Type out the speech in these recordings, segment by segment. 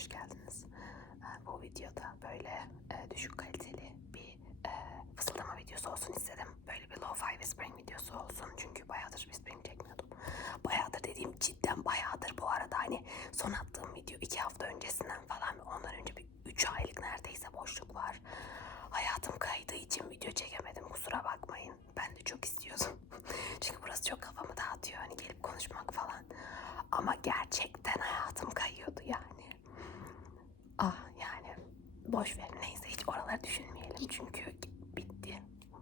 hoş geldiniz. Ee, Bu videoda böyle e, düşük kaliteli bir e, fısıldama videosu olsun istedim. Böyle bir lo-fi whispering videosu olsun. Çünkü bayağıdır whispering çekmiyordum. Bayağıdır dediğim cidden bayağıdır bu arada. Hani son attığım video iki hafta öncesinden falan ve ondan önce bir üç aylık neredeyse boşluk var. Hayatım kaydığı için video çekemedim. Kusura bakmayın. Ben de çok istiyordum. Çünkü burası çok kafamı dağıtıyor. Hani gelip konuşmak falan. Ama gerçekten hayatım kayıyordu yani. Ah yani boş verin neyse hiç oraları düşünmeyelim. Çünkü bitti.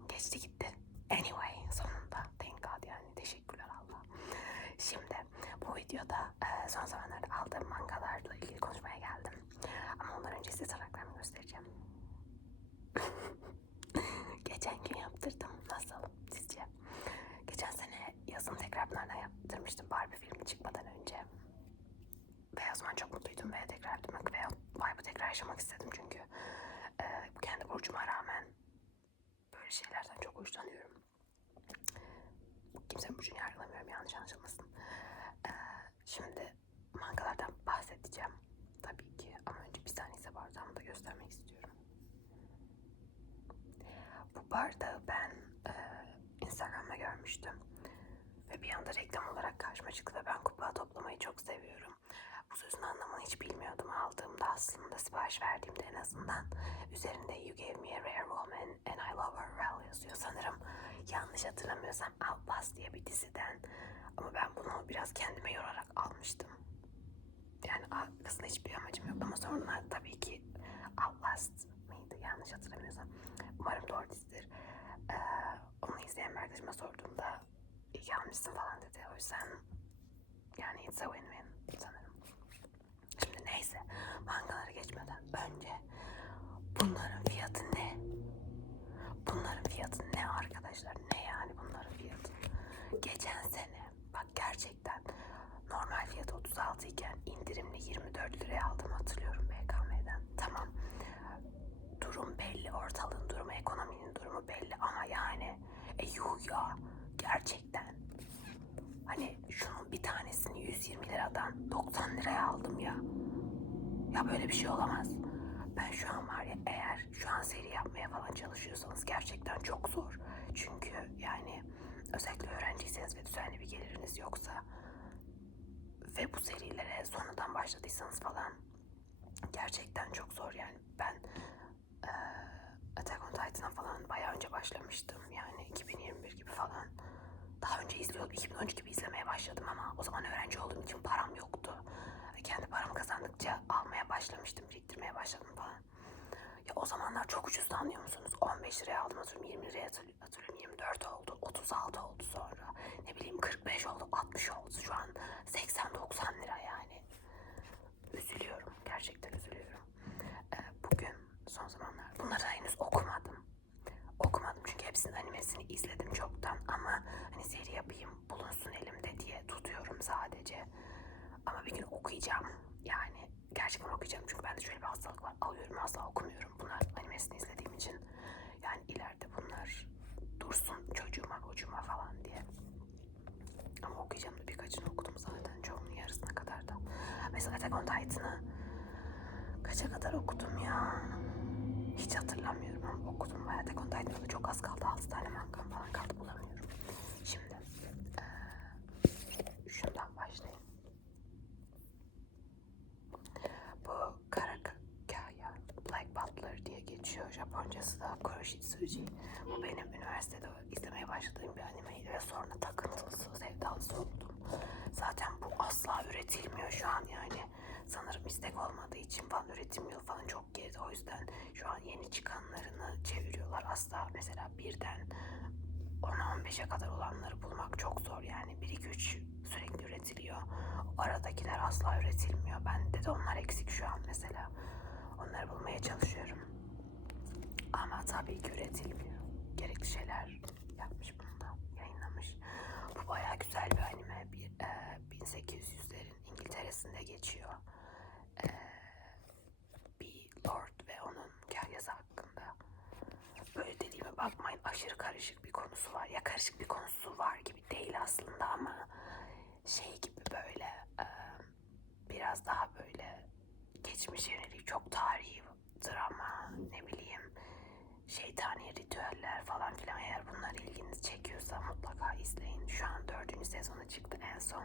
Geçti gitti. Anyway sonunda thank God yani teşekkürler Allah. Şimdi bu videoda son zamanlarda aldığım mangalarla ilgili konuşmaya geldim. Ama ondan önce size tırnaklarımı göstereceğim. Geçen gün yaptırdım. Nasıl sizce? Geçen sene yazın tekrar bunlardan yaptırmıştım Barbie filmi çıkmadan önce. Ve o zaman çok mutluydum ve tekrar yaptırmak ve vibe'ı tekrar yaşamak istedim çünkü e, kendi burcuma rağmen böyle şeylerden çok hoşlanıyorum. Kimsenin burcunu yargılamıyorum yanlış anlaşılmasın. E, şimdi mangalardan bahsedeceğim tabii ki ama önce bir saniye size bardağımı da göstermek istiyorum. Bu bardağı ben e, Instagram'da görmüştüm. Ve bir anda reklam olarak karşıma çıktı ve ben kupa toplamayı çok seviyorum. Bu sözün anlamını hiç bilmiyordum. Aldığımda aslında sipariş verdiğimde en azından üzerinde You gave me a rare woman and I love her well yazıyor. Sanırım yanlış hatırlamıyorsam Outlast diye bir diziden. Ama ben bunu biraz kendime yorarak almıştım. Yani aslında hiçbir amacım yok ama sonra tabii ki Outlast mıydı yanlış hatırlamıyorsam. Umarım doğru dizidir. Ee, onu izleyen bir arkadaşıma sorduğumda iyi ki almışsın falan dedi. O yüzden yani it's a win-win sanırım. Şimdi neyse mangalara geçmeden önce bunların fiyatı ne? Bunların fiyatı ne arkadaşlar? Ne yani bunların fiyatı? Geçen sene bak fiyatı 36 iken indirimli 24 liraya aldım hatırlıyorum BKM'den. Tamam. Durum belli, ortalığın durumu, ekonominin durumu belli ama yani e yuh ya gerçekten. Hani şunun bir tanesini 120 liradan 90 liraya aldım ya. Ya böyle bir şey olamaz. Ben şu an var ya eğer şu an seri yapmaya falan çalışıyorsanız gerçekten çok zor. Çünkü yani özellikle öğrenciyseniz ve düzenli bir geliriniz yoksa ve bu serilere sonradan başladıysanız falan gerçekten çok zor yani. Ben eee Attack on Titan'a falan bayağı önce başlamıştım. Yani 2021 gibi falan. Daha önce izliyordum 2013 gibi izlemeye başladım ama o zaman öğrenci olduğum için param yoktu. Kendi paramı kazandıkça almaya başlamıştım biriktirmeye başladım falan ya o zamanlar çok ucuzdu anlıyor musunuz 15 liraya aldım hatırlıyorum 20 liraya hatırlıyorum, hatırlıyorum 24 oldu 36 oldu sonra ne bileyim 45 oldu 60 oldu şu an 80-90 lira yani üzülüyorum. Gerçekten üzülüyorum. Ee, bugün son zamanlar bunları henüz okumadım. Okumadım çünkü hepsinin animesini izledim çoktan ama hani seri yapayım bulunsun elimde diye tutuyorum sadece. Ama bir gün okuyacağım. Yani gerçekten okuyacağım çünkü bende şöyle bir hastalık var. Alıyorum asla okumuyorum. Bunlar animesini izlediğim için. Yani ileride bunlar dursun çocuğuma, çocuğuma falan diye. Ama okuyacağım da birkaçını okudum zaten. Çoğunun yarısına kadar da. Mesela Attack on Titan'ı kaça kadar okudum ya? Hiç hatırlamıyorum ama okudum. Attack on Titan'da da çok az kaldı. 6 tane mangam falan kaldı bulamıyorum. Japoncası da Kuroshitsuji. Bu benim üniversitede izlemeye başladığım bir animeydi ve sonra takıntılısı, sevdalısı oldum. Zaten bu asla üretilmiyor şu an yani. Sanırım istek olmadığı için falan üretim yılı falan çok geride. O yüzden şu an yeni çıkanlarını çeviriyorlar. Asla mesela birden 10'a 15'e kadar olanları bulmak çok zor yani. 1-2-3 sürekli üretiliyor. Aradakiler asla üretilmiyor. Bende de onlar eksik şu an mesela. Onları bulmaya çalışıyorum. Ama tabii ki üretilmiyor. Gerekli şeyler yapmış bunda. Yayınlamış. Bu bayağı güzel bir anime. Bir, e, 1800'lerin İngiltere'sinde geçiyor. E, bir lord ve onun hikayesi hakkında. Böyle dediğime bakmayın aşırı karışık bir konusu var. Ya karışık bir konusu var gibi değil aslında ama şey gibi böyle e, biraz daha böyle geçmiş yönelik çok tarihi şeytani ritüeller falan filan eğer bunlar ilginizi çekiyorsa mutlaka izleyin. Şu an dördüncü sezonu çıktı en son.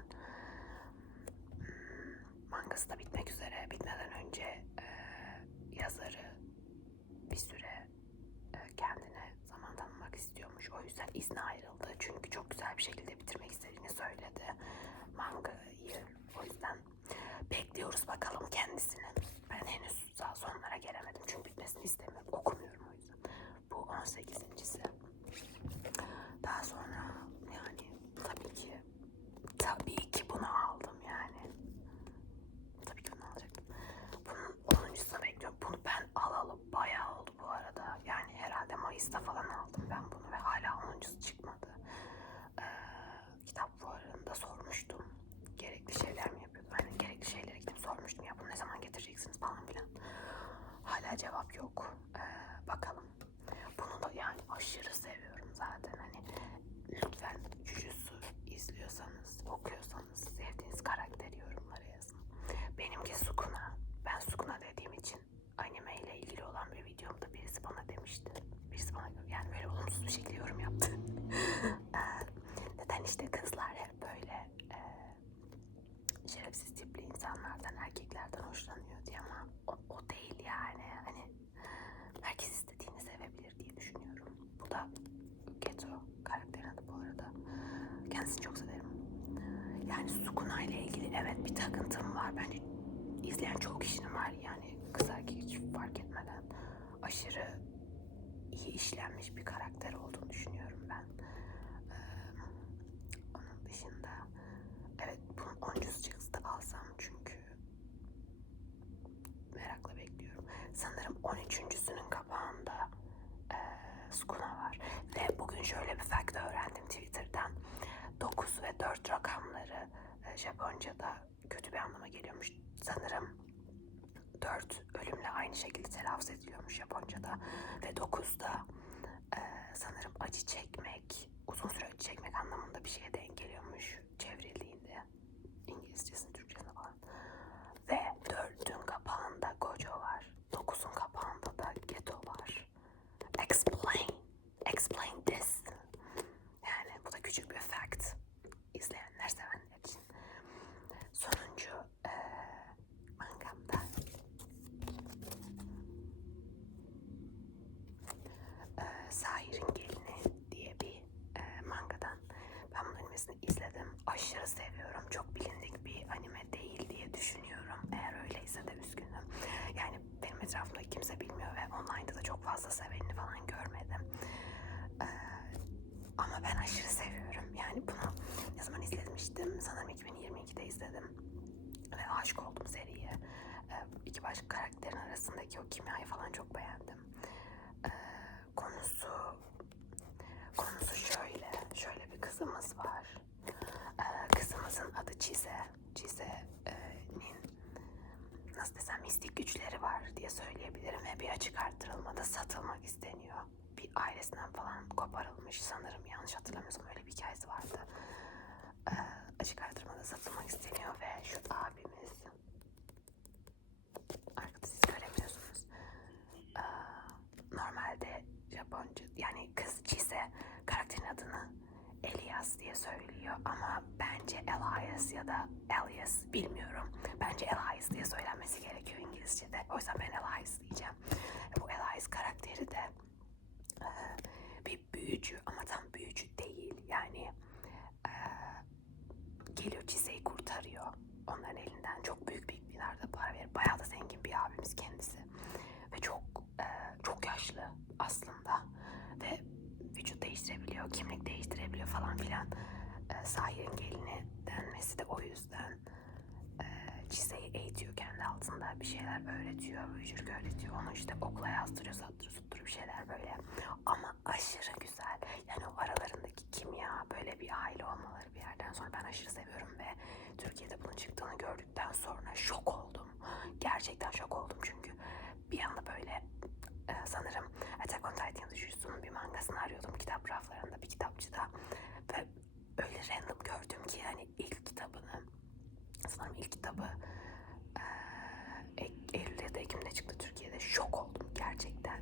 Hmm, mangası da bitmek üzere. Bitmeden önce e, yazarı bir süre e, kendine zaman tanımak istiyormuş. O yüzden izne ayrıldı. Çünkü çok güzel bir şekilde bitirmek istediğini söyledi. Mangayı. O yüzden bekliyoruz bakalım kendisini. Ben henüz daha sonlara gelemedim. Çünkü bitmesini istemiyorum. Okumuyorum o yüzden. Bu 18.si. Daha sonra yani tabii ki tabii ki bunu aldım yani. Tabii ki bunu alacaktım. Bunun 10.sunu bekliyorum. Bunu ben alalı bayağı oldu bu arada. Yani herhalde Mayıs'ta falan aldım ben bunu ve hala 10.sü çıkmadı. Ee, kitap fuarında sormuştum. Gerekli şeyler mi yapıyordum? Aynen gerekli şeylere gidip sormuştum. Ya bunu ne zaman getireceksiniz falan filan. Hala cevap yok. Ee, bakalım. Bunu da yani aşırı seviyorum zaten. Hani lütfen Jujutsu izliyorsanız, okuyorsanız sevdiğiniz karakteri yorumlara yazın. Benimki Sukuna. Ben Sukuna dediğim için anime ile ilgili olan bir videomda birisi bana demişti. Birisi bana yani böyle olumsuz bir şekilde yorum yaptı. Neden işte kızlar hep böyle e, şerefsiz tipli insanlardan, erkeklerden hoşlanıyor diye ama o, o değil yani. Hani herkes istediğini sevebilir diye düşünüyorum. Bu da Geto karakterin adı bu arada. Kendisini çok severim. Yani Sukuna ile ilgili evet bir takıntım var. Bence izleyen çok kişinin var yani kız erkek hiç fark etmeden aşırı iyi işlenmiş bir karakter olduğunu düşünüyorum ben. Ee, onun dışında evet bunun onuncusu çıksa da alsam çünkü merakla bekliyorum. Sanırım 13.sünün kapağında e, Sukuna var. Ve bugün şöyle bir fact öğrendim Twitter'dan. 9 ve 4 rakamları e, Japonca'da kötü bir anlama geliyormuş. Sanırım 4 ölümle aynı şekilde telaffuz ediliyormuş Japonca'da. Ve 9'da e, sanırım acı çekmek, uzun süre acı çekmek anlamında bir şeye denk geliyormuş çevrildiğinde. İngilizcesini, Türkçesini falan. Ve 4'ün kapağında Gojo var. 9'un kapağında da Geto var. Explain. Explain this. Yani bu da küçük bir fact. İzledim. Aşırı seviyorum. Çok bilindik bir anime değil diye düşünüyorum. Eğer öyleyse de üzgünüm. Yani benim etrafımda kimse bilmiyor ve online'da da çok fazla sevenini falan görmedim. Eee, ama ben aşırı seviyorum. Yani bunu ne zaman izlemiştim? Sanırım 2022'de izledim. Ve aşık oldum seriye. Ee, iki baş karakterin arasındaki o kimyayı falan çok beğendim. Ee, konusu konusu şöyle. Şöyle bir kızımız var. Ee, kızımızın adı Çize. Çize'nin nasıl desem mistik güçleri var diye söyleyebilirim ve bir açık arttırılmada satılmak isteniyor. Bir ailesinden falan koparılmış sanırım yanlış hatırlamıyorsam öyle bir hikayesi vardı. Ee, açık arttırmada satılmak isteniyor ve şu abimiz arkada siz göremiyorsunuz. Ee, normalde Japonca yani kız Chise karakterin adını Elias diye söylüyor ama bence Elias ya da Elias bilmiyorum. Bence Elias diye gerekiyor İngilizce'de. O yüzden ben Elias diyeceğim. Bu Elias karakteri de e, bir büyücü ama tam büyücü değil. Yani e, geliyor Cise'yi kurtarıyor onların elinden. Çok büyük bir miktarda para verir. Bayağı da zengin bir abimiz kendisi. Ve çok e, çok yaşlı aslında. Ve vücut değiştirebiliyor, kimlik değiştirebiliyor falan filan. E, Sahir'in gelini denmesi de o yüzden e, Cise'yi eğitiyor kendi altında bir şeyler öğretiyor, büyücülük öğretiyor. Onu işte okula yazdırıyor, sattırıyor, tutturuyor bir şeyler böyle. Ama aşırı güzel. Yani o aralarındaki kimya, böyle bir aile olmaları bir yerden sonra ben aşırı seviyorum ve Türkiye'de bunun çıktığını gördükten sonra şok oldum. Gerçekten şok oldum çünkü bir anda böyle e, sanırım Attack on Titan Jujutsu'nun bir mangasını arıyordum kitap raflarında bir kitapçıda ve öyle random gördüm ki yani ilk kitabını sanırım ilk kitabı e, Eylül şok oldum gerçekten.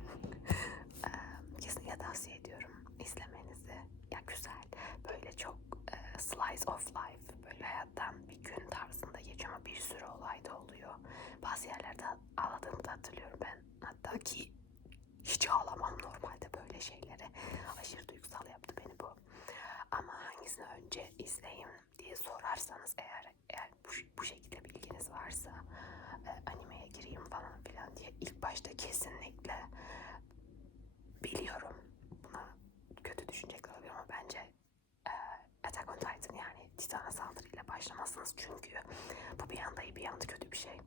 Eee, Kesinlikle tavsiye ediyorum izlemenizi. Ya güzel, böyle çok eee, slice of life, böyle hayattan bir gün tarzında geçiyor ama bir sürü olay da oluyor. Bazı yerlerde ağladığımı da hatırlıyorum ben. Hatta ki hiç ağlamam normalde böyle şeylere. Aşırı duygusal yaptı beni bu. Ama hangisini önce izleyeyim diye sorarsanız eğer eğer bu, bu şekilde bilginiz varsa e, animeye gireyim falan filan diye ilk başta kesinlikle biliyorum buna kötü düşünecekler olabilir ama bence e, Attack on Titan Titan'a saldırıyla başlamazsınız çünkü bu bir yanda iyi bir yanda kötü bir şey.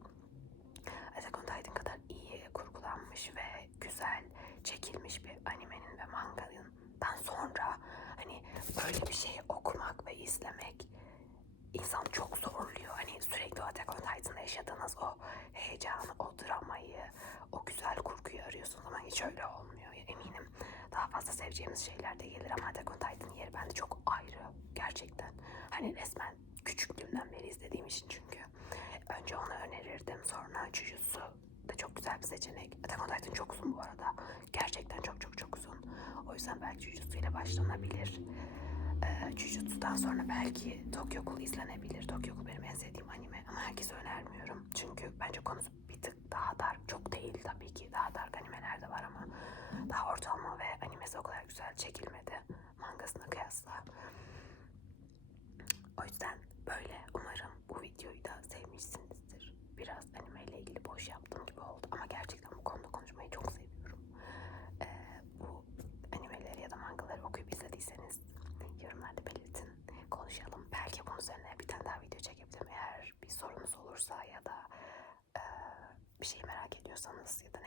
Attack on Titan kadar iyi kurgulanmış ve güzel çekilmiş bir animenin ve manganından sonra hani böyle bir şey okumak ve izlemek insan çok zorluyor. Hani sürekli o Attack on Titan'da yaşadığınız o heyecanı, o dramayı, o güzel kurguyu arıyorsunuz ama hiç öyle fazla seveceğimiz şeyler de gelir ama Attack on Titan'ın yeri bende çok ayrı gerçekten. Hani resmen küçüklüğümden beri izlediğim için çünkü. Önce onu önerirdim. Sonra Jujutsu da çok güzel bir seçenek. Attack on Titan çok uzun bu arada. Gerçekten çok çok çok uzun. O yüzden belki Jujutsu ile başlanabilir. Ee, Jujutsu'dan sonra belki Tokyo Ghoul izlenebilir. Tokyo Ghoul benim en sevdiğim anime ama herkese önermiyorum. Çünkü bence konusu bir tık daha dark. Çok değil tabii ki. Daha dark animeler de var ama daha ortalama ve animesi o kadar güzel çekilmedi. Mangasına kıyasla. O yüzden böyle umarım bu videoyu da sevmişsinizdir. Biraz anime ile ilgili boş yaptığım gibi oldu ama gerçekten bu konuda konuşmayı çok seviyorum. Ee, bu animeleri ya da mangaları okuyup izlediyseniz yorumlarda belirtin. Konuşalım. Belki bunun üzerine bir tane daha video çekebilirim. Eğer bir sorunuz olursa ya da e, bir şey merak ediyorsanız ya da